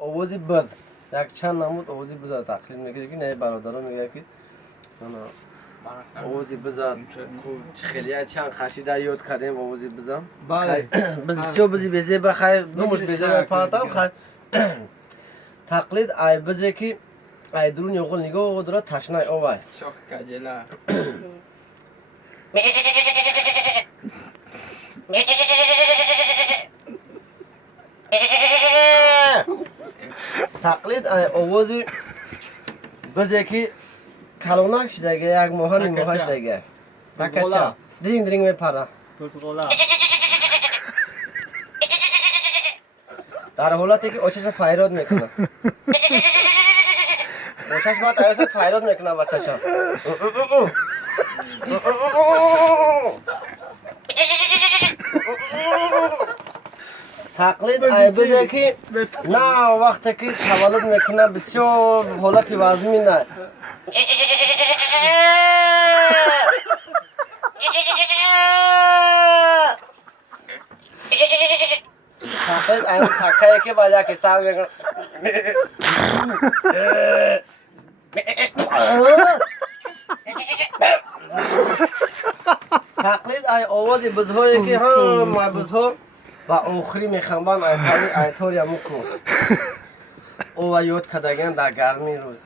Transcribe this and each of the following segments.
آوازی بز یک چند نمود آوازی بز را تقلید میکنه که نه برادران میگه که آوازی بزن خیلی چند خشیده یاد کردیم آوازی بزن بله بسیار بزی بزی بخیر نموش بزی بپاتم خیر تقلید ای بزی که ای درون یغل نگاه و داره تشنه آوای شاک کجلا تقلید ای آوازی بزی که کلونک شده یک ماهانی ماهش دیگه زغاله. درینگ درینگ میپره کسغولا در حالتی که آچش فریاد میکنه آچش باید ایوست فریاد میکنه بچه‌شا تقلید ای بزه که نه وقتی که تولد میکنه بسیار حالت وزمی نه تقلید ای تکه که باید یکی سر میکنه تقلید ای آواز بزهایی که هم بزها و آخری میخنبان ای طوری همو کن او و یاد کدگین در گرمی روز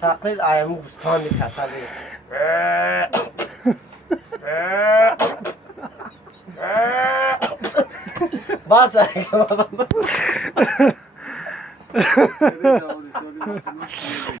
تقلید ای همو گوسپان کسلی بس